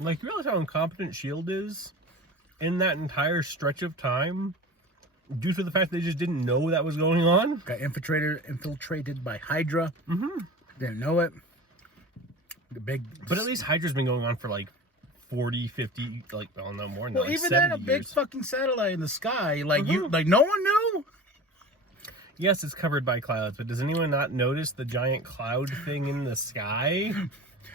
Like, you realize how incompetent S.H.I.E.L.D. is in that entire stretch of time due to the fact that they just didn't know that was going on? Got infiltrated by Hydra. Mm-hmm. Didn't know it. But at least Hydra's been going on for like 40, 50, like, well, no more than that. Well, like even 70 then, a big years. fucking satellite in the sky. Like, no one knew? Yes, it's covered by clouds, but does anyone not notice the giant cloud thing in the sky?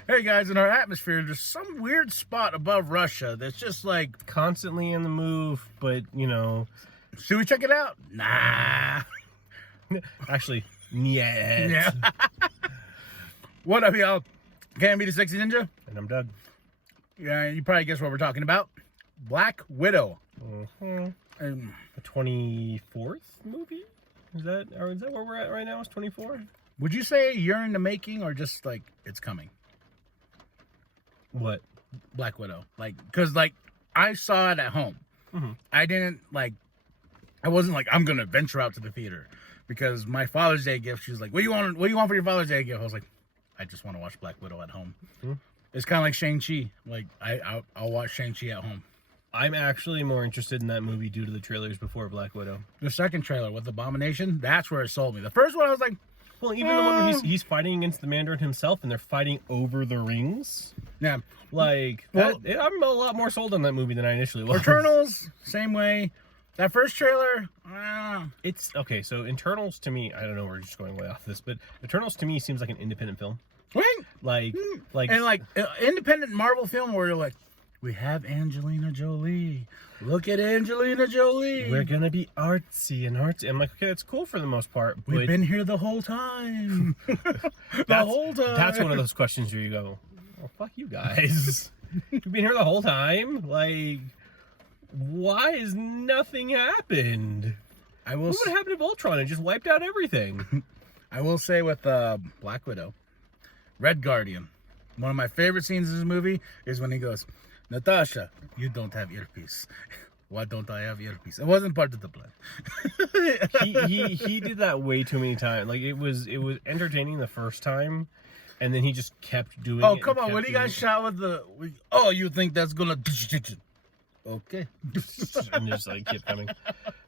Hey guys, in our atmosphere, there's some weird spot above Russia that's just like Constantly in the move, but, you know. Should we check it out? Nah. Actually, yeah. What up, y'all? Can be the Sexy Ninja. And I'm Doug. Yeah, you probably guess what we're talking about. Black Widow. The 24th movie? Is that where we're at right now? Is 24? Would you say you're in the making or just like it's coming? What? Black Widow. Like, because like I saw it at home. Mm-hmm. I wasn't like, I'm gonna venture out to the theater, because my Father's Day gift, she was like, what do you want for your Father's Day gift? I was like, I just want to watch Black Widow at home. Mm-hmm. It's kind of like Shang-Chi. Like, I'll watch Shang-Chi at home. I'm actually more interested in that movie due to the trailers before Black Widow. The second trailer with Abomination, that's where it sold me. The first one, I was like, well, even the one where he's fighting against the Mandarin himself, and they're fighting over the rings. Yeah, like, I'm a lot more sold on that movie than I initially was. Eternals, same way. That first trailer, it's okay. So Eternals to me, I don't know. We're just going way off this, but Eternals to me seems like an independent film. Like independent Marvel film where you're like, we have Angelina Jolie. Look at Angelina Jolie. We're gonna be artsy. I'm like, okay, that's cool for the most part. But we've been here the whole time. Whole time. That's one of those questions where you go, well, fuck you guys. You've been here the whole time. Like, why has nothing happened? What would happen if Ultron and just wiped out everything? I will say with Black Widow, Red Guardian, one of my favorite scenes in this movie is when he goes, Natasha, you don't have earpiece. Why don't I have earpiece? It wasn't part of the plan. he did that way too many times. Like, it was entertaining the first time, and then he just kept doing it. Oh, come on. When he got shot with you think that's gonna... Okay. And just like kept coming.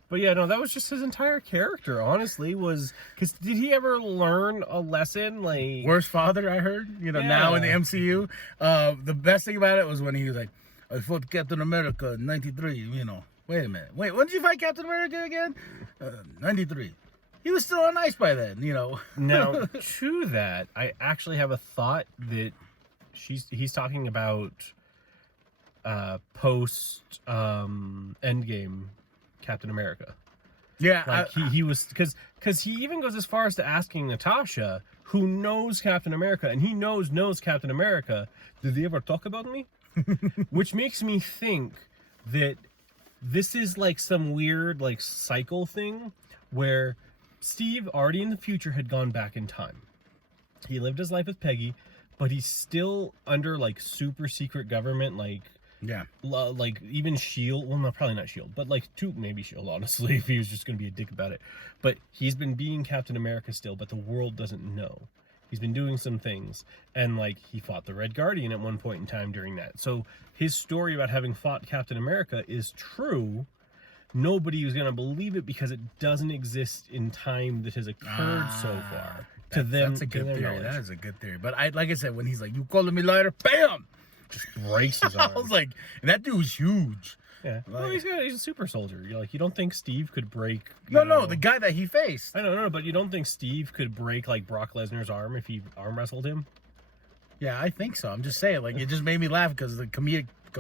But yeah, no, that was just his entire character, honestly, was... Because did he ever learn a lesson? Like, worst father, I heard, now in the MCU. The best thing about it was when he was like, I fought Captain America in 93, Wait a minute. Wait, when did you fight Captain America again? 93. He was still on ice by then, Now, to that, I actually have a thought that he's talking about post Endgame Captain America. Yeah, like he was, because he even goes as far as to asking Natasha, who knows Captain America, and he knows Captain America, did they ever talk about me? Which makes me think that this is like some weird like cycle thing where Steve already in the future had gone back in time. He lived his life with Peggy, but he's still under like super secret government, like, yeah, like even S.H.I.E.L.D. Well, no, probably not S.H.I.E.L.D., but like maybe S.H.I.E.L.D., honestly, if he was just going to be a dick about it. But he's been being Captain America still, but the world doesn't know. He's been doing some things, and like he fought the Red Guardian at one point in time during that. So his story about having fought Captain America is true. Nobody was going to believe it because it doesn't exist in time that has occurred so far. That's a good theory. That is a good theory. But like I said, when he's like, "You calling me liar?" Bam! Just breaks his arm. I was like, and that dude was huge. Yeah. Well, he's a super soldier. You're like, you don't think Steve could break... No, the guy that he faced. I don't know, but you don't think Steve could break, like, Brock Lesnar's arm if he arm wrestled him? Yeah, I think so. I'm just saying, like, it just made me laugh because the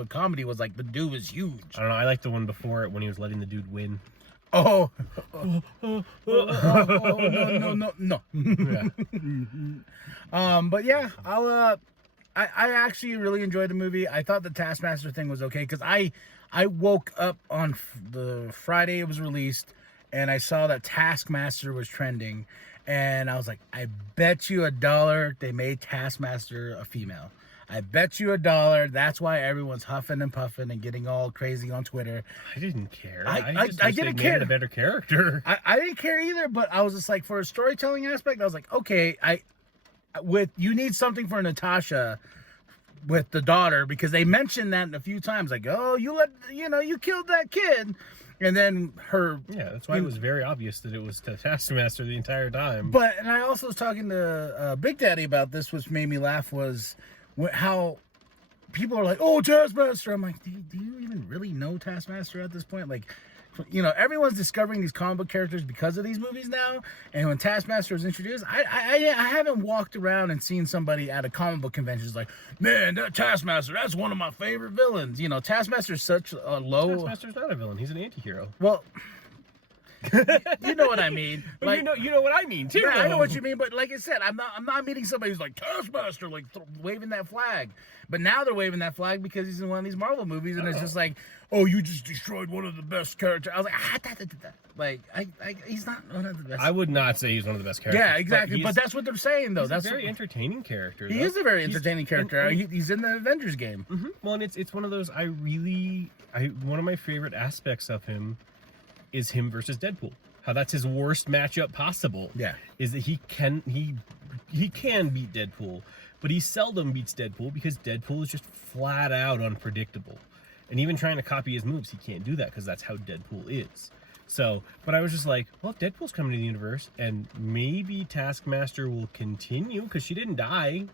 comedy was like, the dude was huge. I don't know. I like the one before it when he was letting the dude win. No. Yeah. But yeah, I actually really enjoyed the movie. I thought the Taskmaster thing was okay because I woke up on the Friday it was released and I saw that Taskmaster was trending, and I was like, I bet you $1 they made Taskmaster a female. I bet you $1. That's why everyone's huffing and puffing and getting all crazy on Twitter. I didn't care. I didn't care. A better character. I didn't care either, but I was just like, for a storytelling aspect, I was like, okay, you need something for Natasha with the daughter, because they mentioned that a few times, like, oh, you killed that kid. And then her... Yeah, that's why it was very obvious that it was Taskmaster the entire time. But, and I also was talking to Big Daddy about this, which made me laugh, was how people are like, oh, Taskmaster. I'm like, do you even really know Taskmaster at this point? Like, you know, everyone's discovering these comic book characters because of these movies now. And when Taskmaster was introduced, I haven't walked around and seen somebody at a comic book convention who's like, man, that Taskmaster, that's one of my favorite villains. You know, Taskmaster's such a low... Taskmaster's not a villain. He's an anti-hero. Well... you know what I mean. Like, you know what I mean too. Yeah, I know what you mean, but like I said, I'm not meeting somebody who's like Taskmaster, like waving that flag. But now they're waving that flag because he's in one of these Marvel movies, and it's just like, oh, you just destroyed one of the best characters. I was like, he's not one of the best. I would not say he's one of the best characters. Yeah, exactly. But that's what they're saying, though. That's a very entertaining character. He is a very entertaining character. He's in the Avengers game. Mm-hmm. Well, and it's one of those one of my favorite aspects of him is him versus Deadpool. How that's his worst matchup possible. Yeah. Is that he can beat Deadpool, but he seldom beats Deadpool because Deadpool is just flat out unpredictable. And even trying to copy his moves, he can't do that because that's how Deadpool is. So, but I was just like, well, if Deadpool's coming to the universe, and maybe Taskmaster will continue because she didn't die.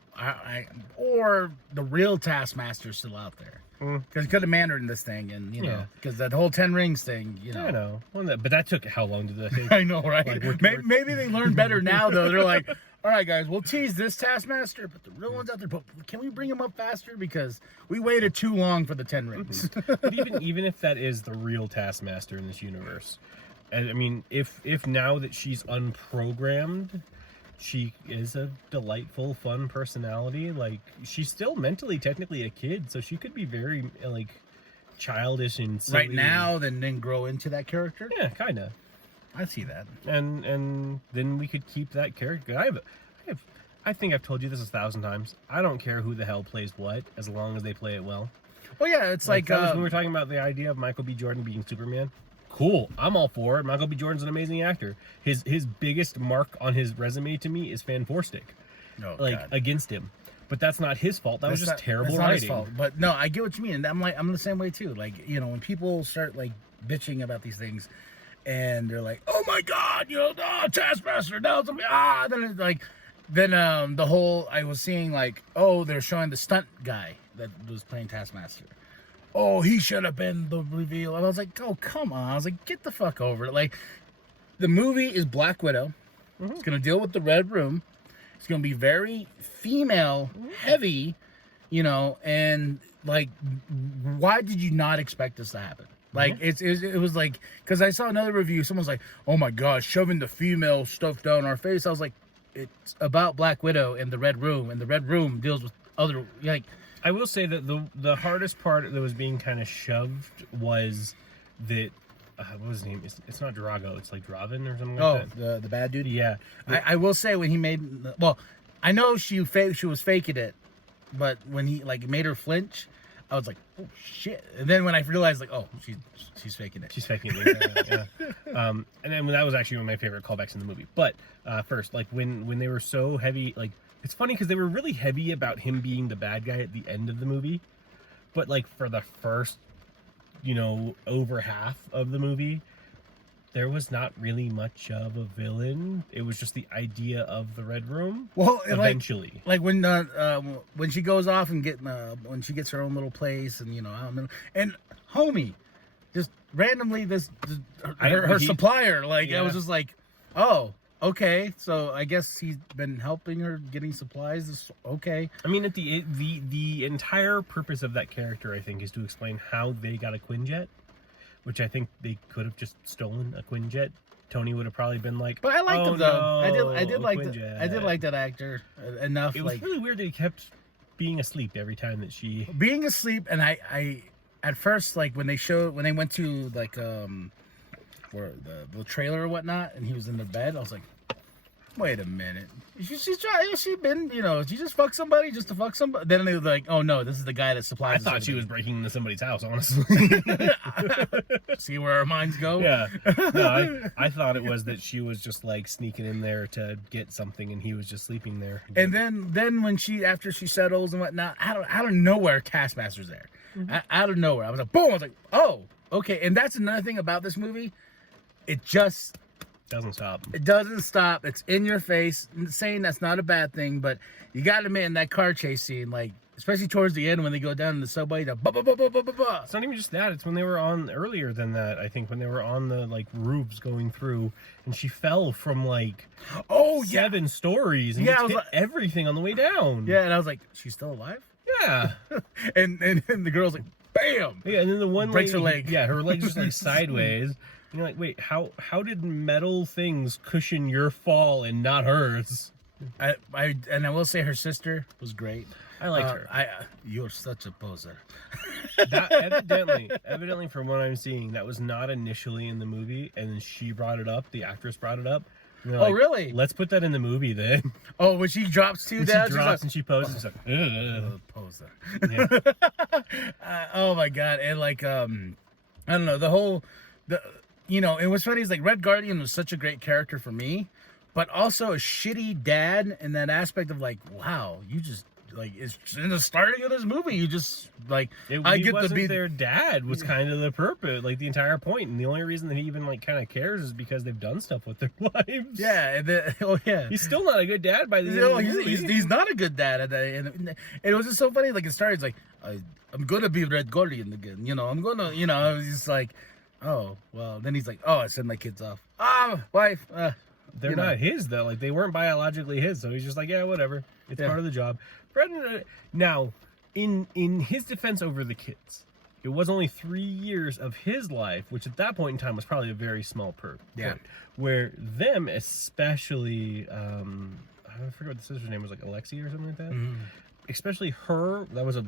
Or the real Taskmaster's still out there. Because he could have mandarin this thing, and you know, because that whole 10 rings thing, you know. I know. Well, but that took how long did that take? I know, right? Like, maybe they learn better now, though. They're like, all right, guys, we'll tease this Taskmaster, but the real one's out there. But can we bring him up faster? Because we waited too long for the 10 rings. But even if that is the real Taskmaster in this universe, I mean, if now that she's unprogrammed, she is a delightful, fun personality. Like, she's still mentally, technically a kid, so she could be very, like, childish and silly. Right now, then grow into that character? Yeah, kind of. I see that. And then we could keep that character. I think I've told you this 1,000 times. I don't care who the hell plays what, as long as they play it well. Well, yeah, it's like that was when we were talking about the idea of Michael B. Jordan being Superman. Cool, I'm all for it. Michael B. Jordan's an amazing actor. His biggest mark on his resume to me is Fan Four Stick, against him. But that's not his fault. That was just terrible writing. His fault. But no, I get what you mean. And I'm the same way too. Like, you know, when people start like bitching about these things, and they're like, "Oh my God, you know, Taskmaster, now it's then it's like, the whole I was seeing like, oh, they're showing the stunt guy that was playing Taskmaster. Oh, he should have been the reveal. And I was like, oh, come on. I was like, get the fuck over it. Like, the movie is Black Widow. Mm-hmm. It's going to deal with the Red Room. It's going to be very female heavy, you know, and like, why did you not expect this to happen? Like, it was like, because I saw another review. Someone's like, oh my God, shoving the female stuff down our face. I was like, it's about Black Widow and the Red Room, and the Red Room deals with other, like, I will say that the hardest part that was being kind of shoved was that what was his name? It's not Drago. It's like Draven or something like that. Oh, the bad dude. Yeah. I will say when he made, well, I know she was faking it, but when he like made her flinch, I was like, oh shit. And then when I realized like, oh, she's faking it. She's faking it. Yeah. And then that was actually one of my favorite callbacks in the movie. But first, like when they were so heavy, like. It's funny because they were really heavy about him being the bad guy at the end of the movie. But, like, for the first, you know, over half of the movie, there was not really much of a villain. It was just the idea of the Red Room. Well, eventually. Like when she goes off and when she gets her own little place and, you know, and homie, just randomly, her supplier, like, I was just like, oh, okay, so I guess he's been helping her getting supplies. Okay. I mean, at the entire purpose of that character, I think, is to explain how they got a Quinjet, which I think they could have just stolen a Quinjet. Tony would have probably been like, but I liked him though. No, I did like that actor enough. It was really weird that he kept being asleep every time that she being asleep, and I at first like when they went to like for the trailer or whatnot, and he was in the bed, I was like, wait a minute. She's trying. She been, she just fucked somebody just to fuck somebody. Then they were like, oh no, this is the guy that supplies. I thought she was breaking into somebody's house. Honestly, see where our minds go. Yeah, no, I thought it was that she was just like sneaking in there to get something, and he was just sleeping there. And then when after she settles and whatnot, out of nowhere, Taskmaster's there. Out of nowhere, I was like, boom! I was like, oh, okay. And that's another thing about this movie. It just doesn't stop. It doesn't stop. It's in your face. I'm saying that's not a bad thing, but you got to admit, in that car chase scene, like especially towards the end when they go down in the subway, It's not even just that. It's when they were on earlier than that. I think when they were on the like roofs going through, and she fell from like 7 stories and yeah, hit everything on the way down. Yeah, and I was like, she's still alive? Yeah. and the girl's like, bam. Yeah, and then the one breaks her leg. Yeah, her leg's just like sideways. And you're like, wait, how did metal things cushion your fall and not hers? I will say her sister was great. I liked her. You're such a poser. That evidently from what I'm seeing, that was not initially in the movie, and then she brought it up. The actress brought it up. Oh, really? Let's put that in the movie then. Oh, when she drops two down, she drops and she poses. She's like, poser. Yeah. Oh my god! And like, I don't know, and what's funny is like Red Guardian was such a great character for me, but also a shitty dad in that aspect of like, wow, you just like it's in the starting of this movie, you just like I get to be their dad was kind of the purpose, like the entire point, and the only reason that he even like kind of cares is because they've done stuff with their lives. Yeah, and he's still not a good dad by the end of the movie. He's not a good dad at that, and it was just so funny. Like it started like I'm gonna be Red Guardian again, I'm gonna, I was just like, oh well. Then he's like, oh, I send my kids off. Wife. They're not his though. Like they weren't biologically his, so he's just like, yeah, whatever. It's part of the job. Now, in his defense over the kids, it was only 3 years of his life, which at that point in time was probably a very small point. Where them, especially, I forget what the sister's name was, like Alexia or something like that. Mm-hmm. Especially her, that was a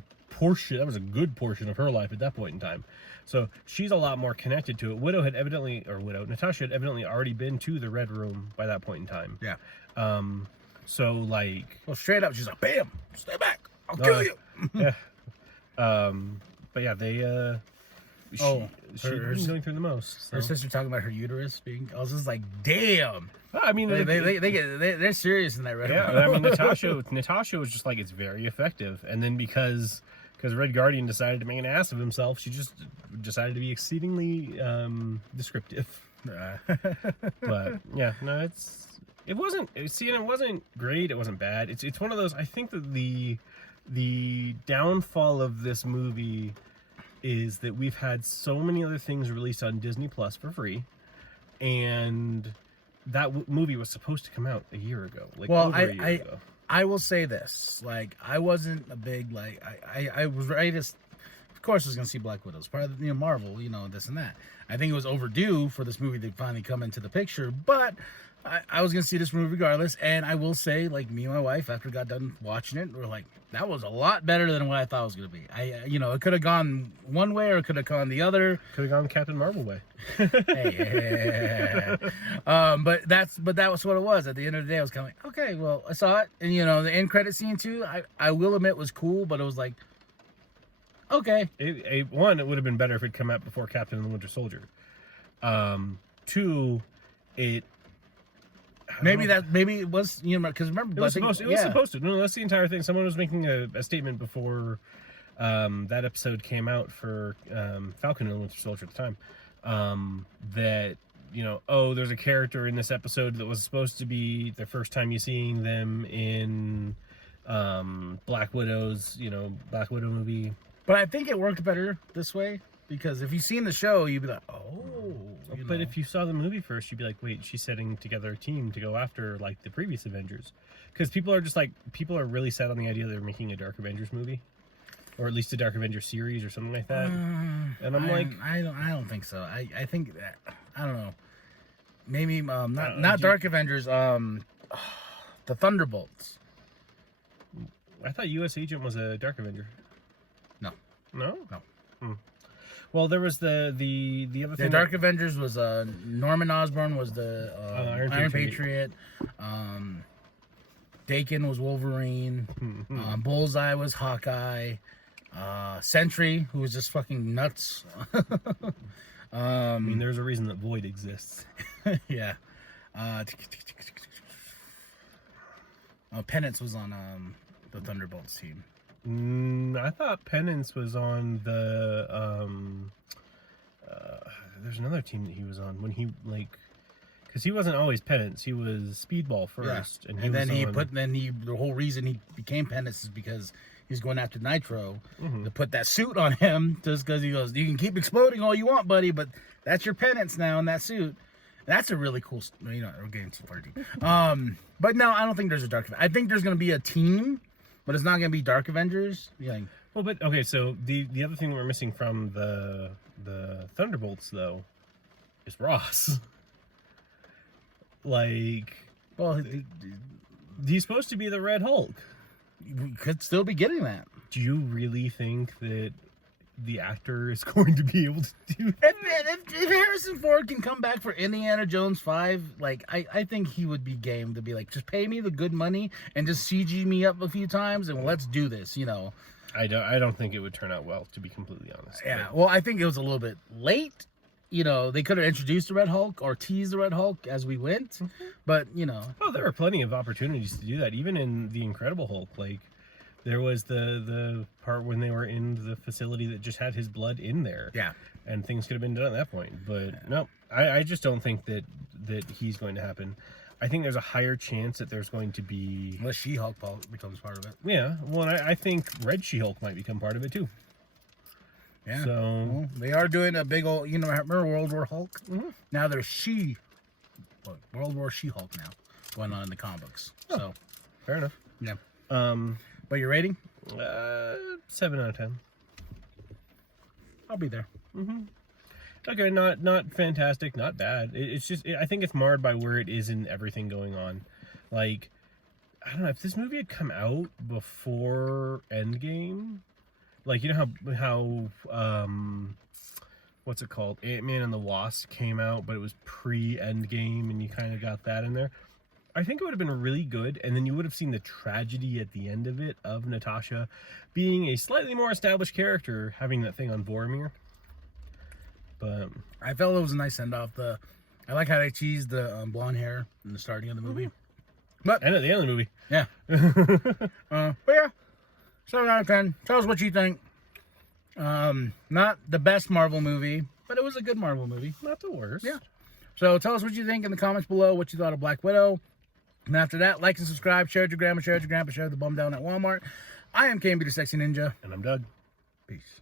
good portion of her life at that point in time. So she's a lot more connected to it. Natasha had evidently already been to the Red Room by that point in time. Yeah. So like, well, straight up, she's like, "Bam, stay back, I'll kill you." Yeah. But yeah, they. She's going through the most. So. Her sister talking about her uterus being. I was just like, "Damn." I mean, they're serious in that Red. Yeah, I mean, Natasha was just like, it's very effective, and then because Red Guardian decided to make an ass of himself, she just decided to be exceedingly descriptive. But yeah, no, it wasn't great. It wasn't bad. It's one of those. I think that the downfall of this movie is that we've had so many other things released on Disney Plus for free, and that movie was supposed to come out a year ago. Over a year ago. I will say this: like, I wasn't a big I was ready to. Of course, I was going to see Black Widow. It's part of Marvel, this and that. I think it was overdue for this movie to finally come into the picture, but I was going to see this movie regardless. And I will say, like, me and my wife, after we got done watching it, we're like, that was a lot better than what I thought it was going to be. It could have gone one way or it could have gone the other. Could have gone the Captain Marvel way. But that was what it was. At the end of the day, I was kind of like, okay, well, I saw it. And, the end credit scene, too, I will admit was cool, but it was like, okay. It would have been better if it'd come out before Captain and the Winter Soldier. 2, maybe it was, because remember, it was supposed to. No, that's the entire thing. Someone was making a statement before that episode came out for Falcon and the Winter Soldier at the time, that there's a character in this episode that was supposed to be the first time you seeing them in Black Widow's Black Widow movie. But I think it worked better this way, because if you've seen the show, you'd be like, oh. But if you saw the movie first, you'd be like, wait, she's setting together a team to go after like the previous Avengers. Because people are really set on the idea they're making a Dark Avengers movie, or at least a Dark Avengers series or something like that. And I don't think so. I think that, I don't know. Maybe not Dark Avengers. The Thunderbolts. I thought U.S. Agent was a Dark Avenger. No? No. Well, there was the other thing. The Dark Avengers was Norman Osborn was the Iron Patriot. Dakin was Wolverine. Bullseye was Hawkeye. Sentry, who was just fucking nuts. I mean, there's a reason that Void exists. Yeah. Penance was on the Thunderbolts team. I thought Penance was on the there's another team that he was on when he because he wasn't always Penance, he was Speedball first, and then the whole reason he became Penance is because he's going after Nitro to put that suit on him, just because he goes, you can keep exploding all you want, buddy, but that's your penance now in that suit. That's a really cool. You know, we're getting too far deep. But no, I don't think there's a Dark. I think there's going to be a team, but it's not going to be Dark Avengers. Yeah. Well, but okay, so the other thing we're missing from the Thunderbolts though is Ross. Well, he's supposed to be the Red Hulk. We could still be getting that. Do you really think that the actor is going to be able to do that? If Harrison Ford can come back for Indiana Jones 5, I think he would be game to be like, just pay me the good money and just CG me up a few times and let's do this, you know. I don't think it would turn out well, to be completely honest. Yeah, well, I think it was a little bit late. You know, they could have introduced the Red Hulk or teased the Red Hulk as we went, but, you know. Oh, there were plenty of opportunities to do that, even in The Incredible Hulk. There was the part when they were in the facility that just had his blood in there. Yeah. And things could have been done at that point. But, no, I just don't think that he's going to happen. I think there's a higher chance that there's going to be... Unless She-Hulk becomes part of it. Yeah, well, I think Red She-Hulk might become part of it, too. Yeah. So well, they are doing a big old, remember World War Hulk? Mm-hmm. Now there's World War She-Hulk now going on in the comic books. Oh, so fair enough. Yeah. But your rating? 7 out of 10. I'll be there. Mm-hmm. Okay, not fantastic, not bad. It's just I think it's marred by where it is in everything going on. I don't know if this movie had come out before Endgame. You know how what's it called? Ant-Man and the Wasp came out, but it was pre-Endgame, and you kind of got that in there. I think it would have been really good, and then you would have seen the tragedy at the end of it of Natasha being a slightly more established character, having that thing on Boromir. But I felt it was a nice send-off. I like how they teased the blonde hair in the starting of the movie. But and at the end of the movie. Yeah. But yeah. 7 out of 10. Tell us what you think. Not the best Marvel movie, but it was a good Marvel movie. Not the worst. Yeah. So tell us what you think in the comments below, what you thought of Black Widow. And after that, like and subscribe, share it with your grandma, share it with your grandpa, share the bum down at Walmart. I am KB the Sexy Ninja. And I'm Doug. Peace.